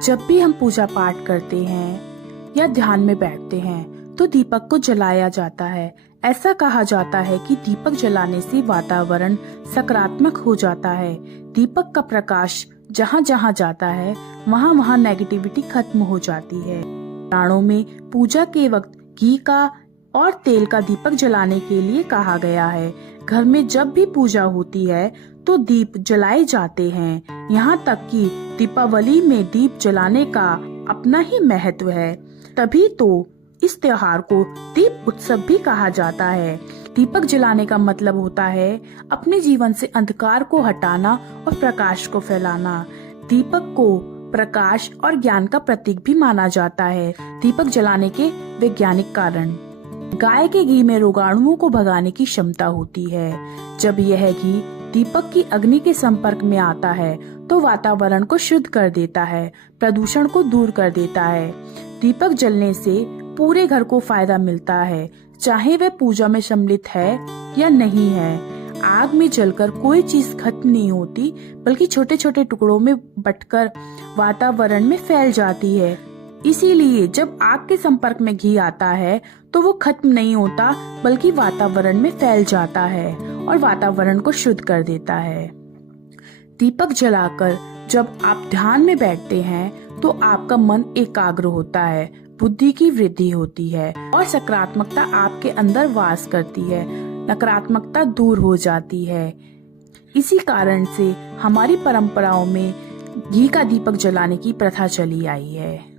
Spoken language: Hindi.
जब भी हम पूजा पाठ करते हैं या ध्यान में बैठते हैं तो दीपक को जलाया जाता है। ऐसा कहा जाता है कि दीपक जलाने से वातावरण सकारात्मक हो जाता है। दीपक का प्रकाश जहाँ जहाँ जाता है वहाँ वहाँ नेगेटिविटी खत्म हो जाती है। पुराणों में पूजा के वक्त घी का और तेल का दीपक जलाने के लिए कहा गया है। घर में जब भी पूजा होती है तो दीप जलाए जाते हैं। यहाँ तक कि दीपावली में दीप जलाने का अपना ही महत्व है। तभी तो इस त्योहार को दीप उत्सव भी कहा जाता है। दीपक जलाने का मतलब होता है अपने जीवन से अंधकार को हटाना और प्रकाश को फैलाना। दीपक को प्रकाश और ज्ञान का प्रतीक भी माना जाता है। दीपक जलाने के वैज्ञानिक कारण: गाय के घी में रोगाणुओं को भगाने की क्षमता होती है। जब यह घी दीपक की अग्नि के संपर्क में आता है तो वातावरण को शुद्ध कर देता है, प्रदूषण को दूर कर देता है। दीपक जलने से पूरे घर को फायदा मिलता है, चाहे वह पूजा में सम्मिलित है या नहीं है। आग में जलकर कोई चीज खत्म नहीं होती, बल्कि छोटे छोटे टुकड़ों में बंटकर वातावरण में फैल जाती है। इसीलिए जब आग के संपर्क में घी आता है तो वो खत्म नहीं होता, बल्कि वातावरण में फैल जाता है और वातावरण को शुद्ध कर देता है। दीपक जलाकर जब आप ध्यान में बैठते हैं तो आपका मन एकाग्र होता है, बुद्धि की वृद्धि होती है और सकारात्मकता आपके अंदर वास करती है। नकारात्मकता दूर हो जाती है। इसी कारण से हमारी परंपराओं में घी का दीपक जलाने की प्रथा चली आई है।